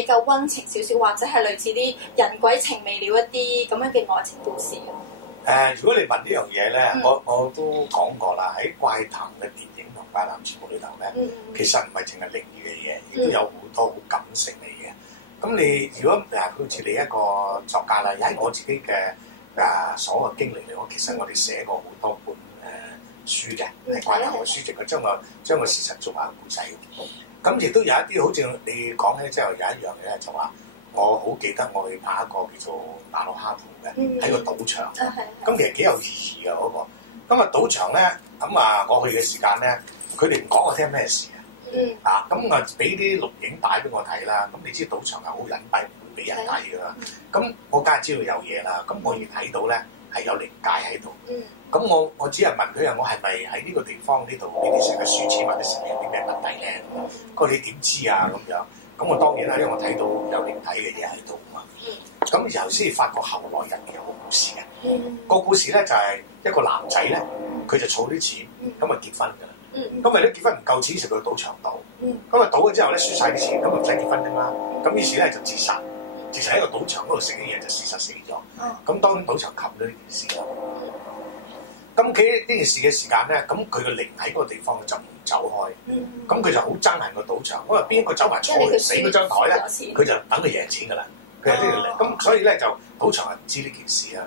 比較溫情少少，或者係類似啲人鬼情未了一啲咁樣嘅愛情故事？如果你問呢樣嘢咧，我都講過啦，喺怪談嘅電影同怪談節目裏頭咧，其實唔係淨係靈異嘅嘢，亦都有好多好感性嘅嘢。咁你如果好似你一個作家啦，喺我自己嘅所有經歷嚟講，其實我哋寫過好多本書嘅，係怪談嘅書籍，佢將個事實做埋個故仔。咁亦都有一啲好似你講咧，之後有一樣嘢咧，就話我好記得我去拍一個叫做馬路哈圖嘅，喺個賭場。咁其實幾有意義嘅嗰個。咁賭場咧，我去嘅時間咧，佢哋唔講我聽咩事啊。咁俾啲錄影帶俾我睇啦。咁你知賭場係好隱蔽，唔會俾人睇㗎嘛。咁我梗係知道有嘢啦。咁我亦睇到咧係有靈界喺度。咁我只係問佢我係咪喺呢個地方呢度呢啲成日輸錢或者成日有啲咩問題咧？佢話你點知啊咁樣？咁我當然啦，因為我睇到有靈體嘅嘢喺度啊嘛。咁然後先至發覺後來人有個故事嘅。個故事咧就係一個男仔咧，佢就儲啲錢，咁啊結婚㗎啦。咁為咗結婚唔夠錢，就去賭場賭。咁啊賭咗之後咧，輸晒啲錢，咁啊唔使結婚㗎嘛。咁於是咧就自殺喺個賭場嗰度食啲嘢就事實死咗。咁當然賭場冚咗呢件事啦。咁佢呢件事嘅時間咧，咁佢個靈喺嗰個地方就唔走開，咁佢就好憎恨個賭場，因為邊一個走埋坐死嗰張台咧，佢就等佢贏錢㗎啦。佢係呢個靈，咁所以咧就賭場係唔知呢件事啊。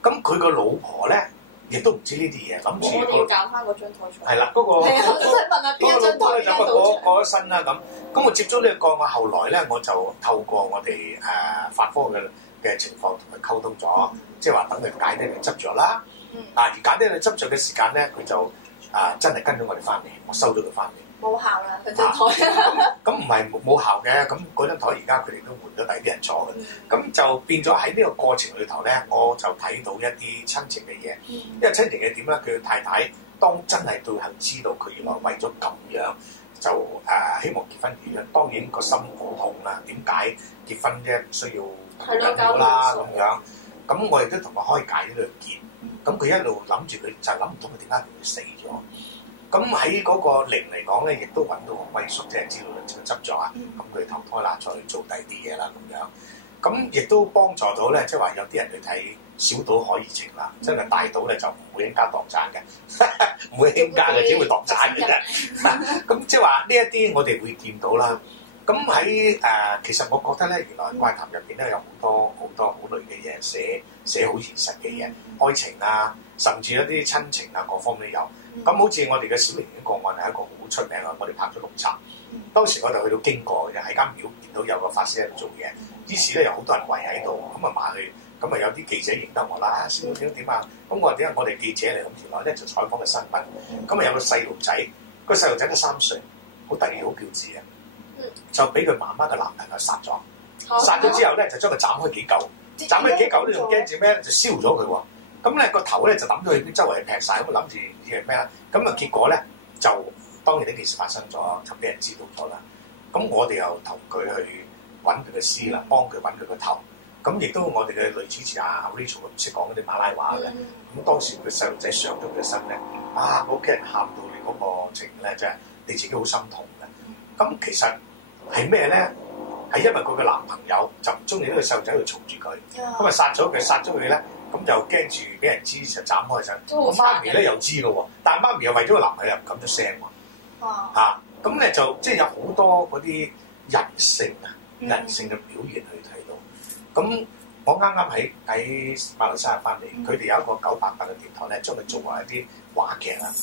咁佢個老婆咧亦都唔知呢啲嘢，諗住我哋要搞翻嗰張台出嚟。係啦，嗰個我真係問下邊一張台就過咗身啦咁。咁我接觸呢個個案，後來咧我就透過我哋法科嘅情況同佢溝通咗，即係話等佢解啲嚟執着啦。而解啲嚟執着嘅時間咧，佢就真係跟咗我哋翻嚟，我收咗佢翻嚟。冇效啦，嗰張台。咁唔係冇效嘅，咁嗰張台而家佢哋都換咗第二啲人坐嘅。咁就變咗喺呢個過程裏頭咧，我就睇到一啲親情嘅嘢。因為親情嘅點咧，佢太太當真係到後知道佢原來為咗咁樣就希望結婚而結，當然個心好痛啦。點解結婚啫？唔需要人咗啦咁樣。咁我亦都同佢開解呢個結。咁佢一路諗住佢就諗唔通佢點解佢會死咗。咁喺嗰個靈嚟講咧，亦都揾到個歸宿，即係知道佢執咗啊。咁佢投胎啦，再做第啲嘢啦咁樣。咁亦都幫助到咧，即係話有啲人去睇小島可以情啦，真係大島咧就唔會傾家蕩產嘅，唔會傾家嘅，只會蕩產嘅啫。咁即係話呢一啲我哋會見到啦。咁喺其實我覺得咧，原來怪談入邊咧有好多好類嘅嘢，寫好現實嘅嘢，愛情啊，甚至一啲親情啊，各方面都有。咁好似我哋嘅小靈嘅個案係一個好出名啊！我哋拍咗6集，當時我哋去到經過嘅喺間廟見到有個法師喺度做嘢，於是咧有好多人圍喺度，咁啊埋去，咁啊有啲記者認得我啦，師傅點啊？咁我話點解我哋記者嚟？咁原來咧就採訪嘅新聞，咁啊有個細路仔，個細路仔得3歲，好得意好標緻啊！就俾佢媽媽嘅男朋友殺咗，殺咗之後咧就將佢斬開幾嚿，斬開幾嚿咧仲驚住咩咧？就燒咗佢喎。咁咧個頭咧就抌咗去周圍劈晒，咁諗住係咩啦？咁啊結果咧就當然呢件事發生咗，就俾人知道咗啦。咁我哋又同佢去揾佢嘅屍啦，幫佢揾佢個頭。咁亦都我哋嘅女主持阿 Rachel 唔識講嗰啲馬拉話嘅。咁當時佢細路仔上咗佢身咧，個屋企人喊到你嗰個情咧，真係你自己好心痛嘅。咁其實係咩咧？係因為佢嘅男朋友就唔中意呢個細路仔去嘈住佢，咁啊殺咗佢咧。咁就驚住俾人知就斬開身，我媽咪咧又知咯喎，但係媽咪又為咗個男朋友又唔敢出聲喎。咁咧就即係有好多嗰啲人性嘅表現去睇到。咁我啱啱喺馬來西亞翻嚟，佢哋有一個988嘅電台咧，將佢做為一啲話劇啊。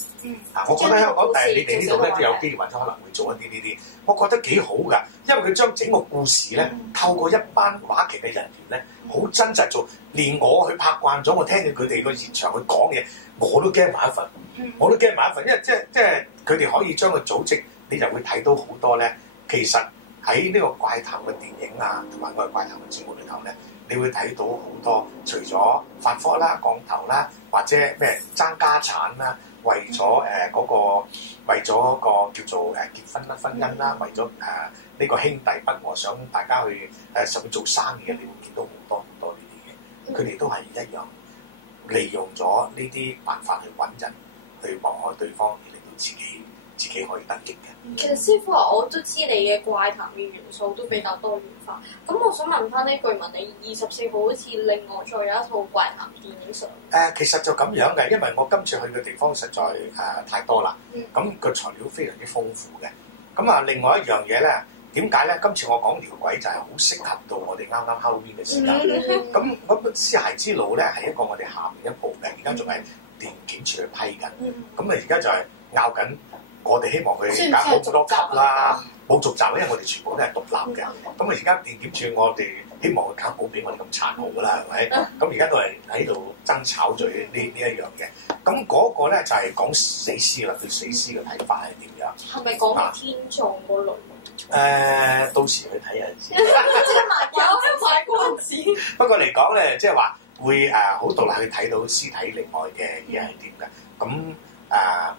我覺得香港但係你哋呢度咧都有機會或者可能會做一啲呢啲，我覺得幾好㗎，因為佢將整個故事咧透過一班話劇嘅人員咧，好真實做。連我去拍慣咗，我聽見佢哋個現場去講嘢，我都驚埋一份，因為即係佢哋可以將個組織，你就會睇到好多咧。其實喺呢個怪談嘅電影啊，同埋我哋怪談嘅節目裏頭咧，你會睇到好多，除咗發科啦、降頭啦，或者咩爭家產啦，為咗為咗個叫做結婚啦、婚姻啦，為咗呢個兄弟不和，想大家去甚至做生意嘅，你會見到好多好多呢啲嘢。佢哋都係一樣，利用咗呢啲辦法去揾人，去謀害對方，而令到自己己可以得益嘅。其實師傅話，我都知你嘅怪談嘅元素都比較多元化。咁我想問翻呢，據聞你24號好似另外再有一套怪談電影上。其實就咁樣嘅，因為我今次去嘅地方實在太多啦，咁個材料非常之豐富嘅。咁啊，另外一樣嘢咧，點解咧？今次我講聊鬼就係好適合到我哋啱啱 Halloween 嘅時間。咁《屍骸之路》咧係一個我哋下面一部嘅，而家仲係電檢處去批緊。咁啊，而家就係拗緊，我哋希望佢而家好多級啦，冇續集，因為我哋全部都係獨立嘅。咁啊，而家電檢處我哋希望佢交保俾我哋咁殘酷㗎啦，係咪？咁而家都係喺度爭吵住呢一樣嘢。咁嗰個咧就係講死屍啦，對死屍嘅睇法係點樣？係咪講天葬嗰類？到時去睇下先。有賣關子。不過嚟講咧，即係話會好獨立去睇到屍體另外嘅嘢係點嘅。咁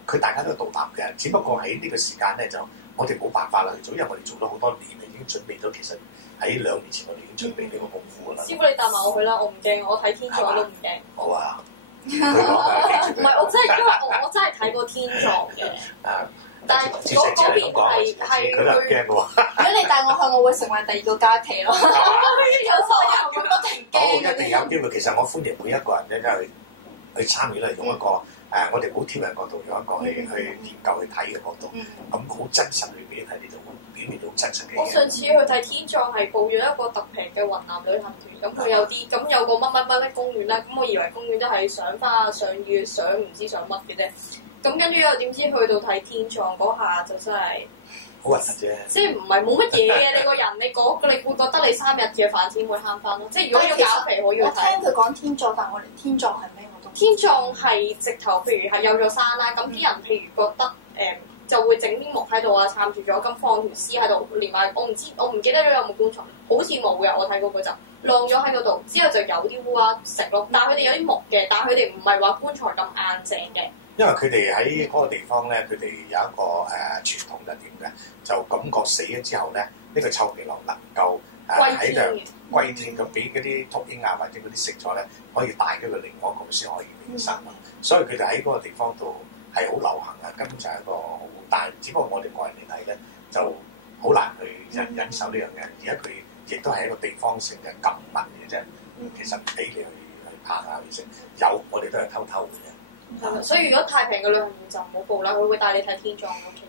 佢大家都獨立嘅，只不過喺呢個時間咧就我哋冇辦法啦去做，因為我哋做咗好多年，已經準備咗。其實喺2年前我哋已經準備呢個功夫啦。師傅你帶埋我去啦，我唔驚，我睇天葬都唔驚。好啊，佢講啊，唔係我真係因為我真係睇過天葬嘅。但係嗰邊係佢都驚嘅喎。如果你帶我去，我會成為第2個假期咯。有所有咁不停驚。好，一定有機會。其實我歡迎每一個人咧，去參與咧，用一個我哋好挑人角度，用一個去研究去睇嘅角度，咁好真實去俾你睇，你就會表現到真實嘅嘢。我上次去睇天葬係報咗一個特平嘅雲南旅行團，咁佢有啲咁有個乜公園啦，咁我以為公園都係賞花、賞月、賞唔知賞乜嘅啫。咁跟住又點知去到睇天葬嗰下就真係好核突啫！即係唔係冇乜嘢嘅？你個人你會覺得你3日嘅飯錢會慳翻咯。即係如果要減肥，我要睇。我聽佢講天葬，但我連天葬係咩我都唔知。天葬係直頭，譬如係有咗山啦，咁啲人譬如覺得就會整啲木喺度啊，撐住咗，咁放條屍喺度，連埋我唔記得咗有冇棺材，好似冇嘅，我睇過嗰陣晾咗喺嗰度，之後就有啲烏鴉食咯。但係佢哋有啲木嘅，但係佢哋唔係話棺材咁硬淨嘅。因為佢哋喺嗰個地方咧，佢哋有一個傳統就點嘅，就感覺死咗之後咧，呢個臭皮囊能夠喺度歸天咁，俾嗰啲禿鷹啊或者嗰啲食咗咧，可以帶咗佢另外一個先可以永生。所以佢哋喺嗰個地方度係好流行啊，根本就係一個好大。只不過我哋個人嚟睇咧，就好難去忍受呢樣嘢。而家佢亦都係一個地方性嘅禁物嘅啫。其實唔俾你去拍啊去食，有我哋都係偷偷嘅啫。係咪？所以如果太平嘅旅行團就唔好報啦，佢會帶你睇天葬嗰啲。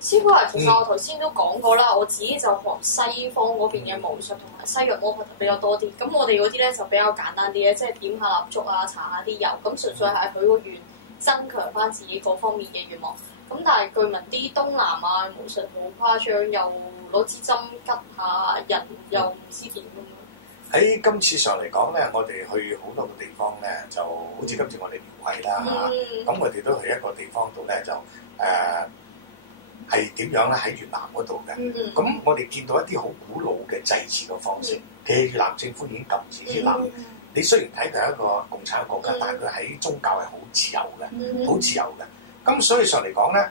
師傅啊，其實我頭先都講過啦，我自己就學西方嗰邊嘅巫術同埋西藥魔法比較多啲。咁我哋嗰啲咧就比較簡單啲嘅，即係點下蠟燭啊，搽下啲油，咁純粹係佢個願增強翻自己嗰方面嘅願望。咁但係據聞啲東南亞巫術好誇張，又攞支針拮下人，又唔知點咁。喺今次上嚟講咧，我哋去好多個地方咧，就好似今次我哋廟會啦嚇，咁我哋都去一個地方度咧，就係點樣咧？喺越南嗰度嘅，咁我哋見到一啲好古老嘅祭祀嘅方式。其實越南政府已經禁止越南。你雖然睇佢係一個共產國家，但係佢喺宗教係好自由嘅，好自由嘅。咁所以上嚟講咧，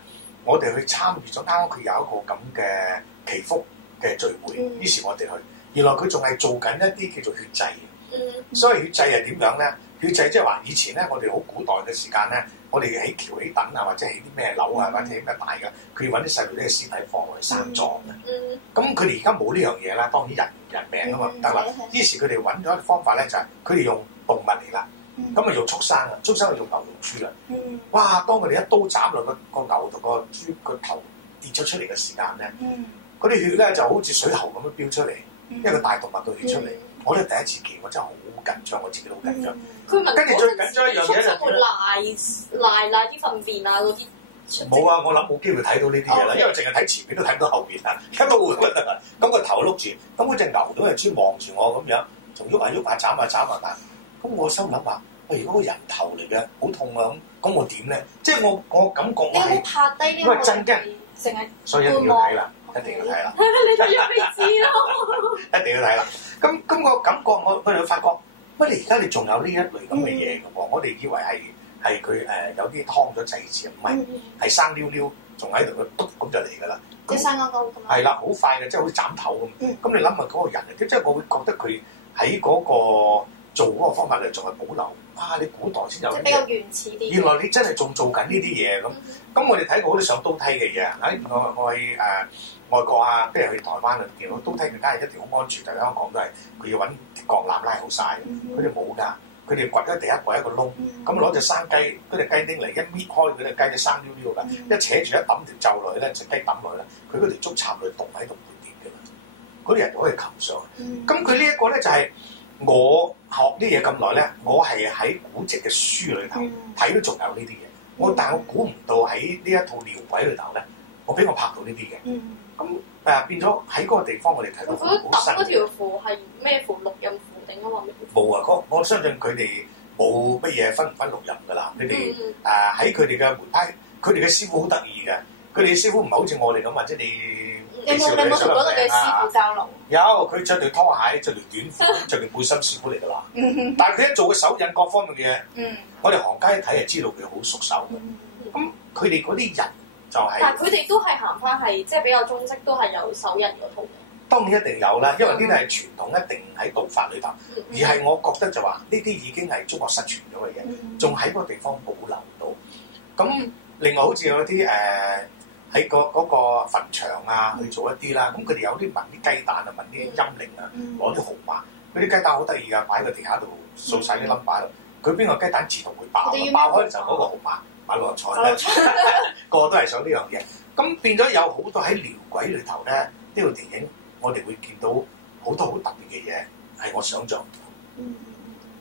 我哋去參與咗啱啱佢有一個咁嘅祈福嘅聚會，於是我哋去。原來佢仲係做緊一啲叫做血祭嘅，所以血祭係點樣咧？血祭即係話以前咧，我哋好古代嘅時間咧，我哋起橋起等啊，或者起啲咩樓啊，或者起咩大嘅，佢要揾啲細路啲嘅屍體放落去生葬嘅。咁佢哋而家冇呢樣嘢啦，當然人命啊嘛唔得啦。於是佢哋揾咗一啲方法咧，就係佢哋用動物嚟啦，咁啊用畜生啊，畜生用牛用豬啦。哇！當佢哋一刀斬落個牛同個豬個頭跌咗出嚟嘅時間咧，嗰啲血咧就好似水喉咁樣飆出嚟。一個大動物嘅血出嚟，我都第一次見，我真係好緊張，我自己都好緊張。跟住最緊張一樣嘢就會賴啲糞便啊嗰啲。冇啊！我諗冇機會睇到呢啲嘢啦，因為淨係睇前面都睇唔到後邊啊，一都會覺得咁個頭碌住，咁嗰隻牛都係專望住我咁樣，仲喐下喐下斬下斬下，咁我心諗話：喂，如果個人頭嚟嘅，好痛啊咁我點咧？即係我感覺我係拍低呢我係震驚，成日所以一定要睇啦。一定要睇啦！你睇咗未知咯？一定要睇啦！咁個感覺，我哋會發覺，喂，你而家你仲有呢一類咁嘅嘢嘅喎？我哋以為係佢有啲劏咗祭祀，唔係係生溜溜，仲喺度嘅篤咁就嚟㗎啦。即係生勾勾咁啊！係啦，好快嘅，即係好似斬頭咁。咁你諗下嗰個人，即係我會覺得佢喺嗰個做嗰個方法，你仲係保留你古代先有呢啲嘢。即係比較原始啲。原來你真係仲做緊呢啲嘢咁。咁我哋睇過好多上刀梯嘅嘢，我去外國啊，譬如去台灣啊，見到刀梯佢梗係一條好安全，但係香港都係佢要揾鋼纜拉好晒，佢哋冇㗎，佢哋掘咗第一個一個窿，咁攞隻生雞嗰隻雞丁嚟一搣開嗰隻雞，隻生溜溜㗎，一扯住一抌條袖落去咧，隻雞抌落去咧，佢嗰條竹插落去洞喺度唔會跌㗎嘛，嗰啲人可以擒上去。咁佢呢一個咧就係我學啲嘢咁耐咧，我係喺古籍嘅書裏頭睇到仲有呢啲嘢，但係我估唔到喺呢一套撩鬼裏頭咧，我俾我拍到呢啲嘅。咁變咗喺嗰個地方，我哋睇到好新。嗰條符係咩符？錄音符定啊嘛？冇啊！我相信佢哋冇乜嘢分唔分錄音㗎啦。佢哋喺佢哋嘅門派，佢哋嘅師傅好得意嘅。佢哋嘅師傅唔係好似我哋咁，或者你有冇同嗰度嘅師傅交流？有，佢着對拖鞋，着條短褲，着條背心師傅嚟㗎啦。但係佢一做嘅手印各方面嘅嘢，我哋行家一睇就知道佢好熟手嘅。咁佢哋嗰啲人就係，但係佢哋都係行翻係即係比較中式，都係有手印嗰套嘅。當然一定有啦，因為呢啲係傳統，一定喺道法裏頭。而係我覺得就話呢啲已經係中國失傳咗嘅嘢，仲喺嗰個地方保留到。咁另外好似有啲喺嗰個墳場啊去做一啲啦，咁佢哋有啲問啲雞蛋啊，問啲陰靈啊，攞啲號碼。嗰啲雞蛋好得意㗎，擺喺個地下度掃晒啲 number 佢邊個雞蛋自動會爆，爆開就嗰個號碼。買六合彩個個都係想呢樣嘢，咁變咗有好多喺撩鬼裏頭咧，呢套電影我哋會見到好多好特別嘅嘢，係我想象唔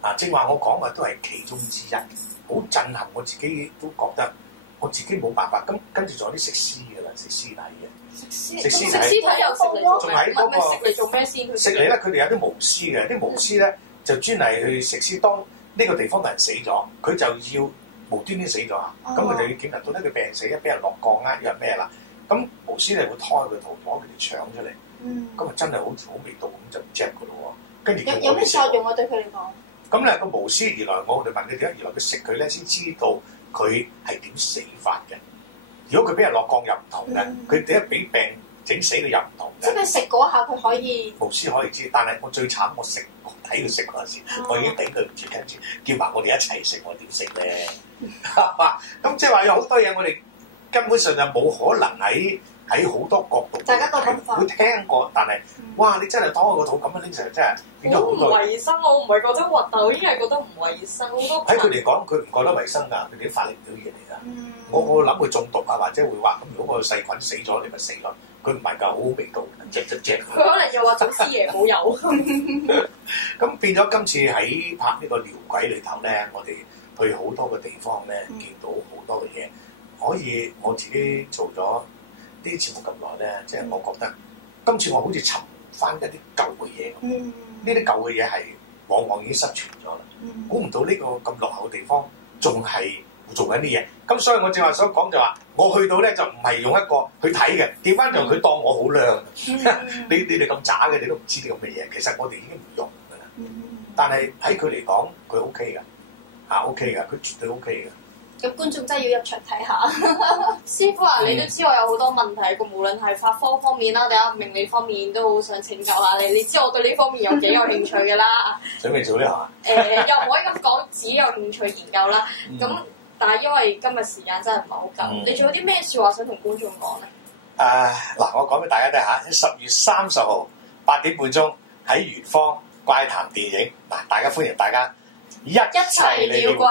到。正話我講嘅都係其中之一，好震撼，我自己都覺得我自己冇辦法。咁跟住仲有啲食屍㗎啦，食屍體嘅，食屍體又食嚟，仲喺嗰個食嚟做咩先？食嚟咧，佢哋有啲巫師嘅，啲巫師咧就專係去食屍。當呢個地方嘅人死咗，佢就要無端端死咗啊！咁佢就要檢查到呢個病死，一俾人落降啊，又係咩啦？咁巫師咧會胎佢肚，攞佢條腸出嚟，咁啊真係好味道，咁就唔隻噶咯喎。跟住有咩作用啊？對佢嚟講？咁咧個巫師原來我哋問佢點解，原來佢食佢咧先知道佢係點死法嘅。如果佢俾人落降又唔同嘅，佢點解俾病整死佢又唔同嘅。即係佢食嗰下佢可以。巫師可以知，但係我最慘，我睇佢食嗰陣時，我已經頂佢唔住，跟住叫埋我哋一齊食，我點食咧？咁即係話有好多嘢，我哋根本上就冇可能喺好多角度，大家個諗法會聽過，但係哇！你真係當我個肚咁樣拎上嚟，真係變咗好多。唔衞生，我唔係覺得核突，已經係覺得唔衞生。好多喺佢哋講，佢唔覺得衞生㗎，佢哋都發明到嘢嚟㗎。我諗佢中毒啊，或者會話咁，如果個細菌死咗，你咪死咯。佢唔係㗎，好好味道，隻。佢可能又話祖師爺冇有。咁變咗今次喺拍呢個撩鬼裏頭咧，我哋去好多個地方咧，見到好多嘅嘢。可以我自己做咗啲節目咁耐咧，即係我覺得今次我好似尋翻一啲舊嘅嘢咁。呢啲舊嘅嘢係往往已經失傳咗啦。估唔到呢個咁落後嘅地方仲係做緊啲嘢。咁所以我正話所講就話，我去到咧就唔係用一個去睇嘅，調翻就佢當我好靚。你哋咁渣嘅，你都唔知啲咁嘅嘢。其實我哋已經唔用㗎啦。但係喺佢嚟講，佢 OK 㗎，OK 㗎，佢絕對 OK 㗎。咁觀眾真係要入場睇下。師傅啊，你都知我有好多問題，個無論係法科方面啦，定係命理方面，都好想請教下你。你知我對呢方面有幾有興趣嘅啦。準備做呢行？又唔可以咁講，自己有興趣研究啦。咁但係因為今日時間真係唔係好夠，你仲有啲咩説話想同觀眾講咧？嗱，我講俾大家聽下，10月30號8點半鐘喺圓方怪談電影嗱，大家歡迎大家一齊嚟撩鬼。